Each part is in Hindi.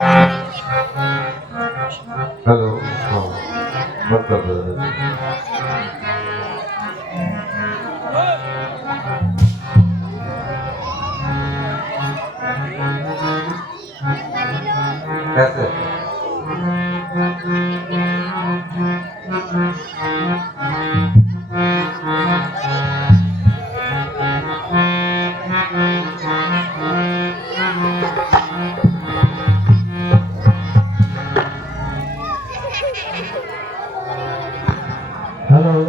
हेलो। हाँ, मत कर दो। कैसे? हेलो।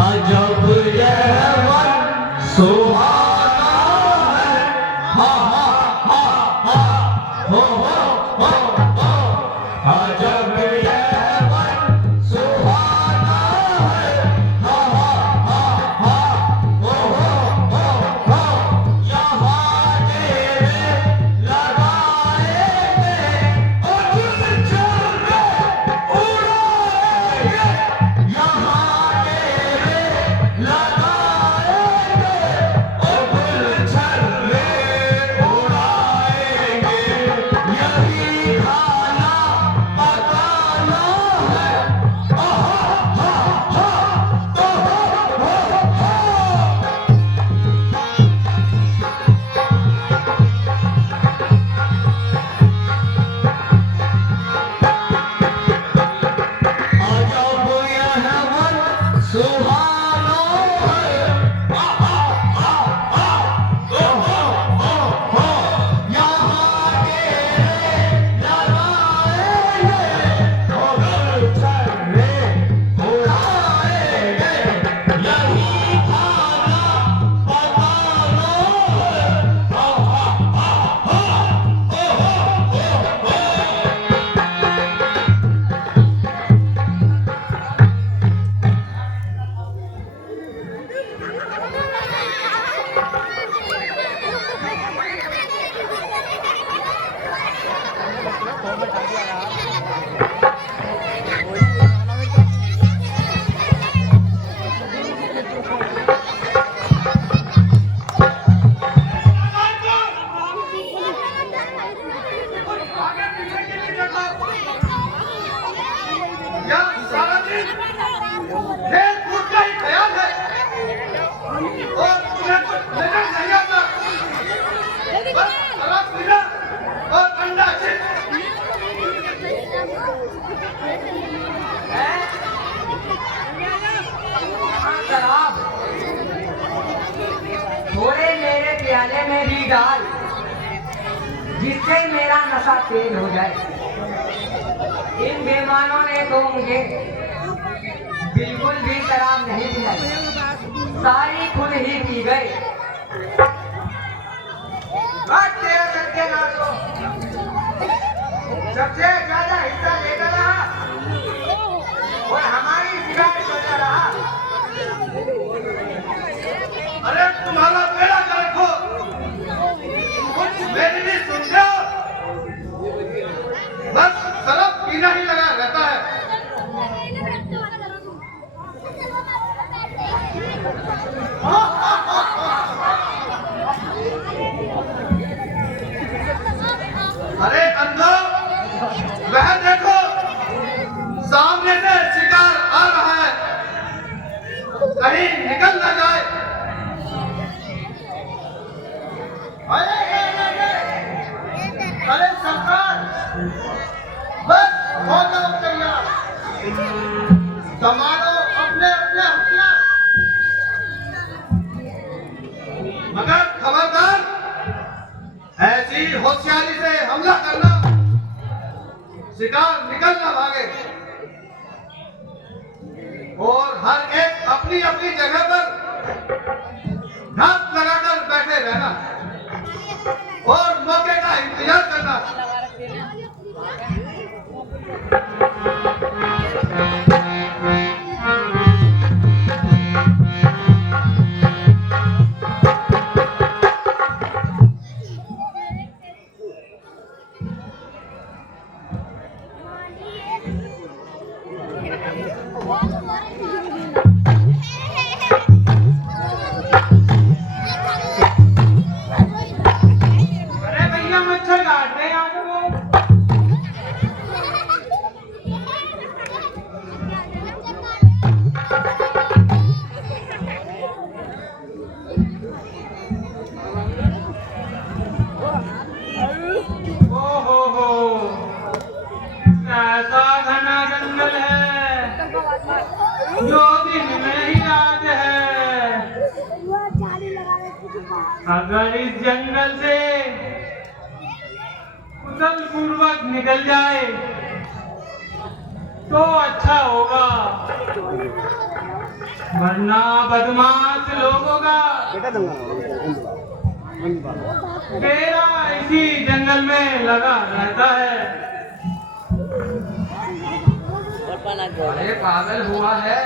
अजब यह मन सुहाना है, हा हा हा हा, हो हो हो। अजब यह मन सुहाना है, हा हा हा हा, हो हो। यहाँ डेरे लगाएंगे और छुरे उड़ाएंगे, यहाँ डेरे लगाएंगे और छर्रे उड़ाएंगे। यही खाना पकाना है, आहा हा हा, तो हो। अजब यह मन सुहाना है, आहा हा हा, तो हो। यहाँ डेरे लगाएंगे और छर्रे उड़ाएंगे। यही खाना पकाना है, आहा हा हा, तो हो। या सारा दिन खेल कूद का ही ख्याल है और तुम्हें कुछ नजर नहीं आता। बस शराब पीना और अंडा चिप्स। शराब थोड़े मेरे प्याले में भी डाल, जिससे मेरा नशा तेज हो जाए। इन बेईमानों ने तो मुझे बिल्कुल भी शराब नहीं पिलाई, सारी खुद ही पी गए। बस तेरा सत्यानाश हो। सबसे ज्यादा हिस्सा लेता रहा और हमारी शिकायत करता रहा। अरे तुम्हारा बेड़ा कर रखो, कुछ मेरी भी सुनते हो। बस शराब पीना ही लगा रहता है। अरे अंधो, वह देखो सामने से शिकार आ रहा है, कहीं निकल न जाए। अरे सरकार, बस हो जाओ तैयार, संभालो अपने अपने हथियार। मगर खबरदार, ऐसी होशियारी से हमला करना, शिकार निकल न भागे। और हर एक अपनी अपनी जगह पर घात लगाकर बैठे रहना और मौके का इंतजार करना। अगर इस जंगल से कुशल पूर्वक निकल जाए तो अच्छा होगा, वरना बदमाश लोगों का डेरा इसी जंगल में लगा रहता है। अरे पागल हुआ है,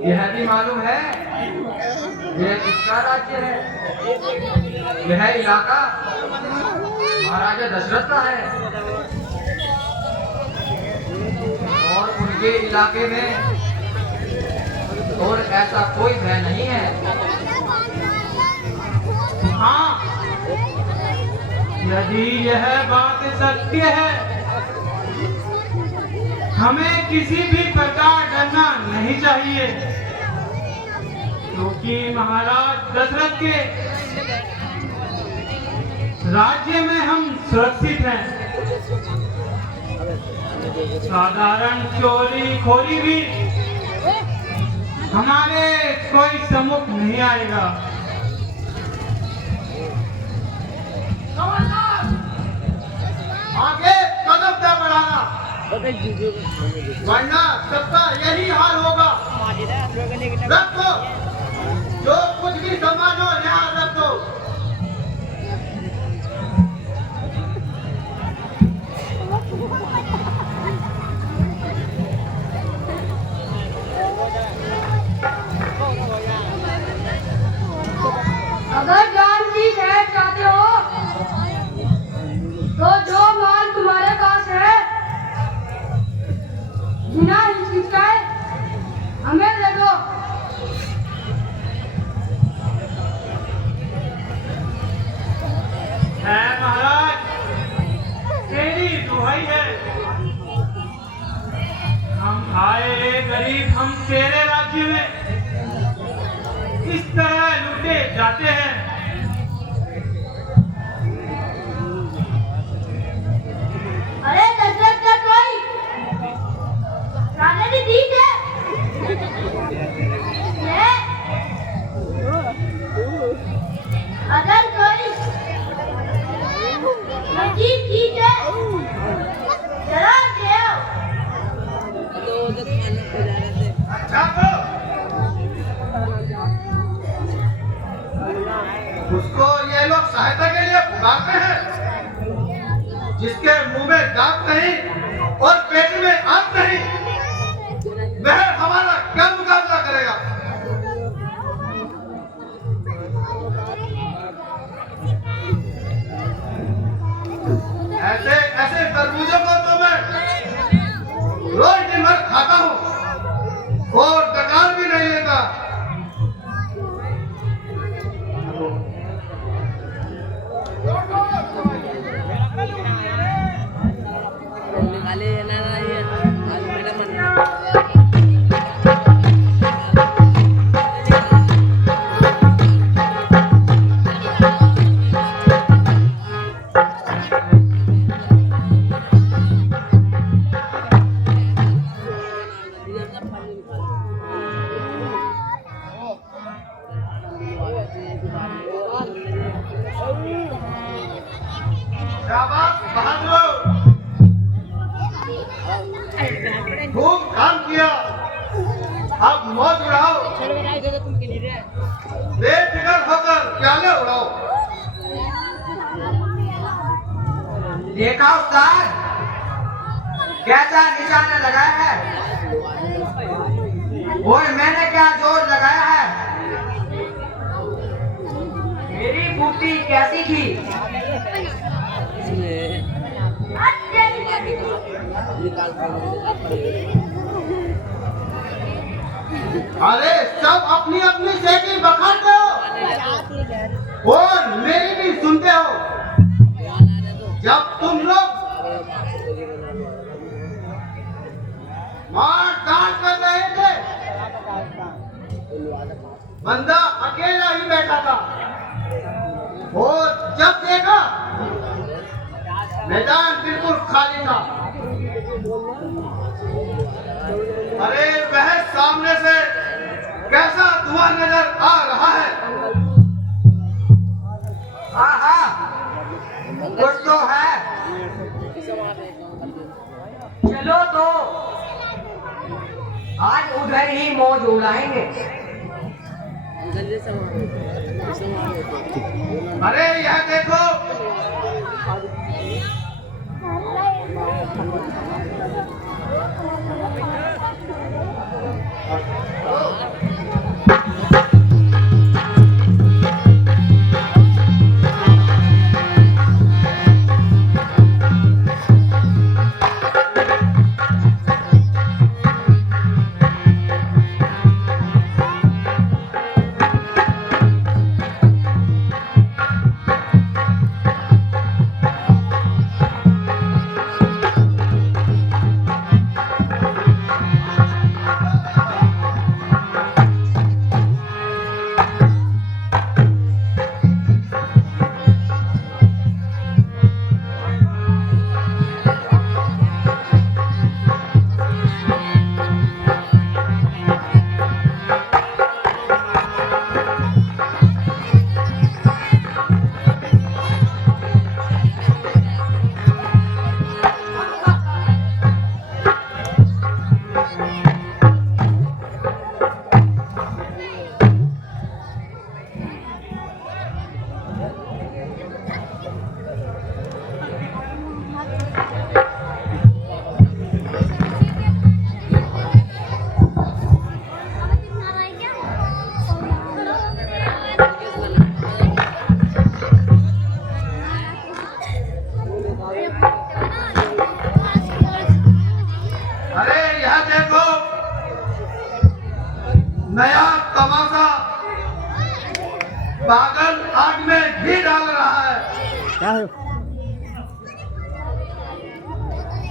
यह भी मालूम है यह किसका राज्य है? यह इलाका महाराजा दशरथ का है और उनके इलाके में और ऐसा कोई भय नहीं है। हाँ, यदि यह बात सत्य है, हमें किसी भी प्रकार डरना नहीं चाहिए, क्योंकि महाराज दशरथ के राज्य में हम सुरक्षित हैं। साधारण चोरी खोरी भी हमारे कोई सम्मुख नहीं आएगा। आगे कदम क्या बढ़ाना, वरना सबका यही हाल होगा। रखो जो कुछ भी सामान हो यहाँ रखो। अगर जान की खैर चाहते हो तो जो माल तुम्हारे पास है बिना हिचकिचाए हमें दे दो। है महाराज, तेरी दुहाई है, हम आए गरीब, हम तेरे राज्य में इस तरह लूटे जाते हैं। अरे दशरथ का कोई राजा जी ठीक है ये अगर कोई जी ठीक है जरा दो। अच्छा तो उसको ये लोग सहायता के लिए पुकारते हैं, जिसके मुंह में दांत नहीं और पेट में आग नहीं, वह हमारा क्या मुकाबला करेगा? ऐसे ऐसे तरबूजों को तो मैं रोज दिन भर खाता हूँ और डकार भी नहीं लेता। शाबाश बहादुर, खूब काम किया, अब मौज उड़ाओ, बेफिक्र होकर प्याले उड़ाओ। देखा उस्ताद कैसा निशाना लगाया है और मैंने क्या जोर लगाया है। मेरी फुर्ती कैसी थी? अरे सब अपनी अपनी सेठी बखाते हो और मेरी भी सुनते हो। जब तुम लोग मार डांट कर रहे थे, बंदा अकेला ही बैठा था और जब देखा मैदान बिल्कुल खाली था। अरे वह सामने से कैसा धुआं नजर आ रहा है। ही मौज उड़ाएंगे। अरे यह देखो, अरे यह देखो, नया तमाशा, पागल आग में घी डाल रहा है।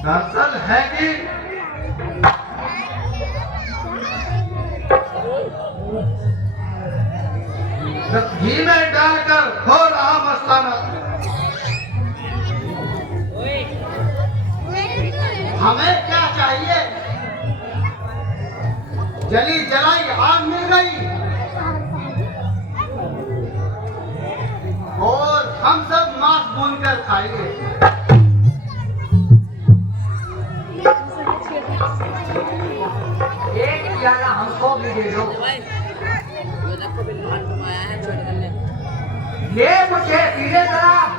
दरअसल है कि घी में डालकर हो रहा मस्ताना। हमें क्या चाहिए? जली जलाई आग मिल गई और हम सब मांस भूनकर खाएंगे। एक प्याला हमको भी दे दो। ले बुढ़े पीले शराब,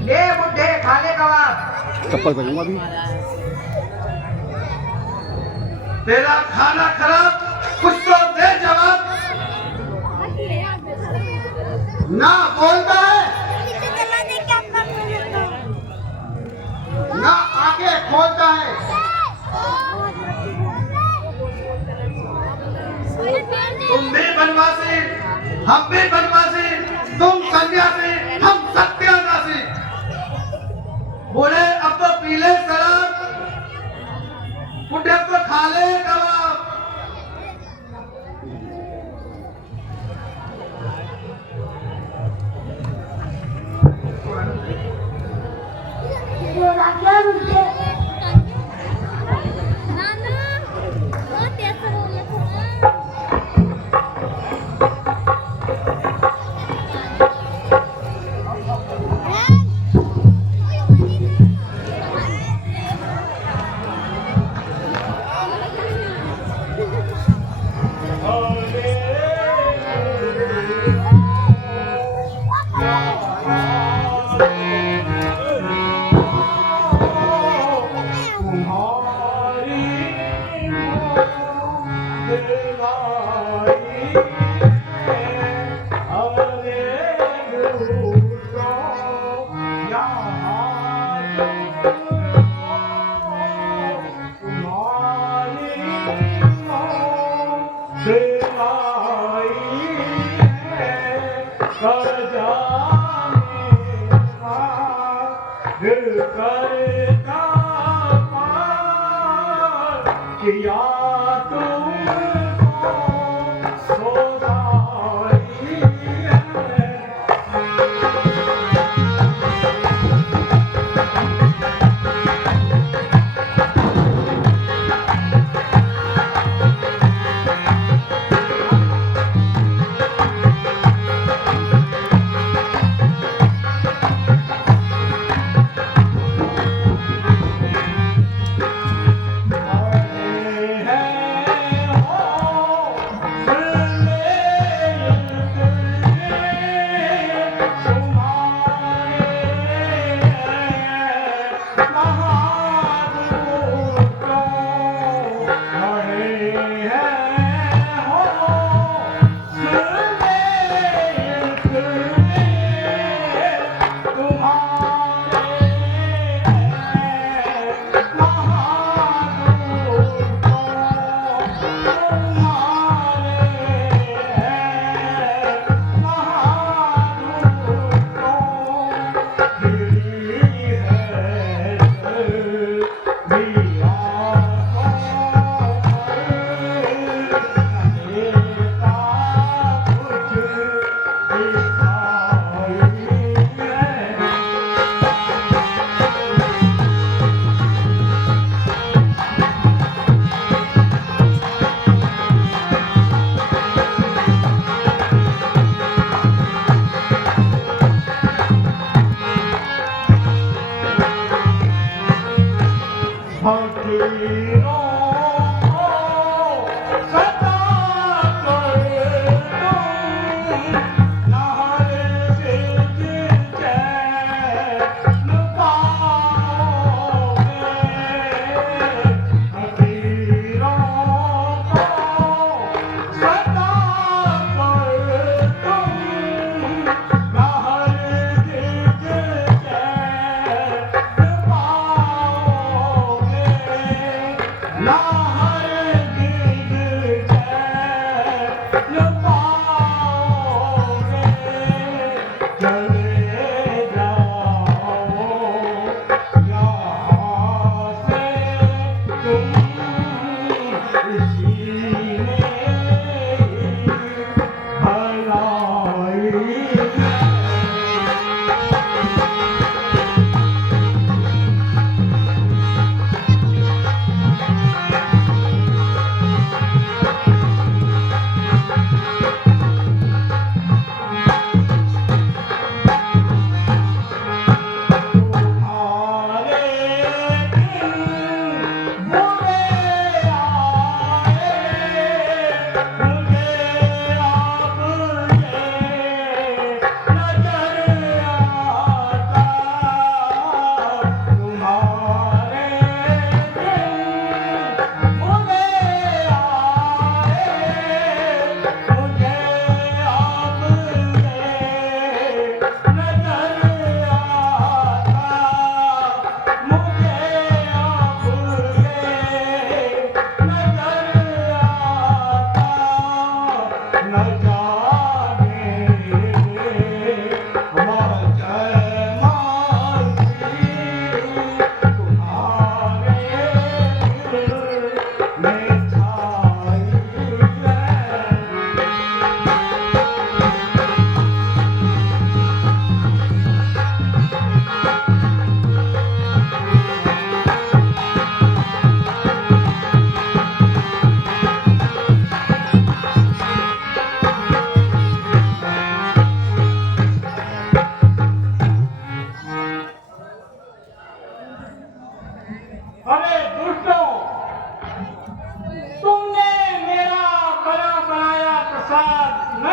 ले बुढ़े खाने कबाब। चप्पल पहनूंगा अभी। तेरा खाना खराब, कुछ तो दे जवाब। ना बोलता है, ना आगे खोलता है। तुम भी बनवासी, हम भी बनवासी, तुम सन्यासी, हम सत्यानाशी। बोले अब तो पीले शराब, बुढ़े को खा ले कबाब। क्या मुझे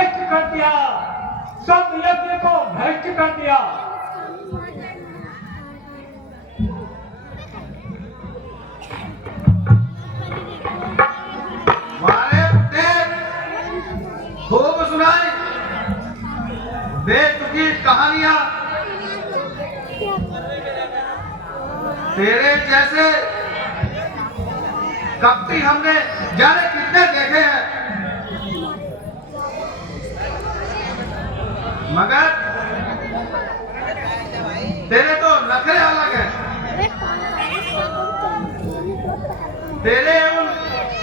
नष्ट कर दिया, सब यज्ञ को भ्रष्ट कर दिया। मारे खूब सुनाई बेतुकी कहानियां, तेरे जैसे कपटी हमने जाने कितने देखे हैं, मगर तेरे तो नखरे अलग हैं। तेरे उन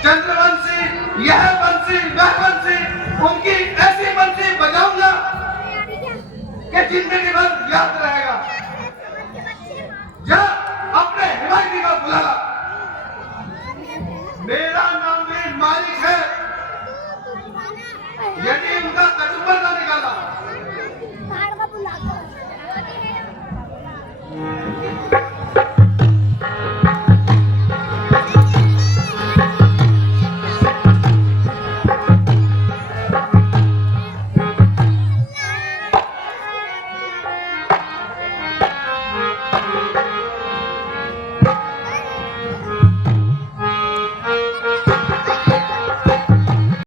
चंद्रवंशी, यह बंसी वह बंसी, उनकी ऐसी बंसी बजाऊंगा कि जिंदगी भर याद रहेगा। जा अपने हिमायती को बुला, मेरा नाम भी मालिक है। यदि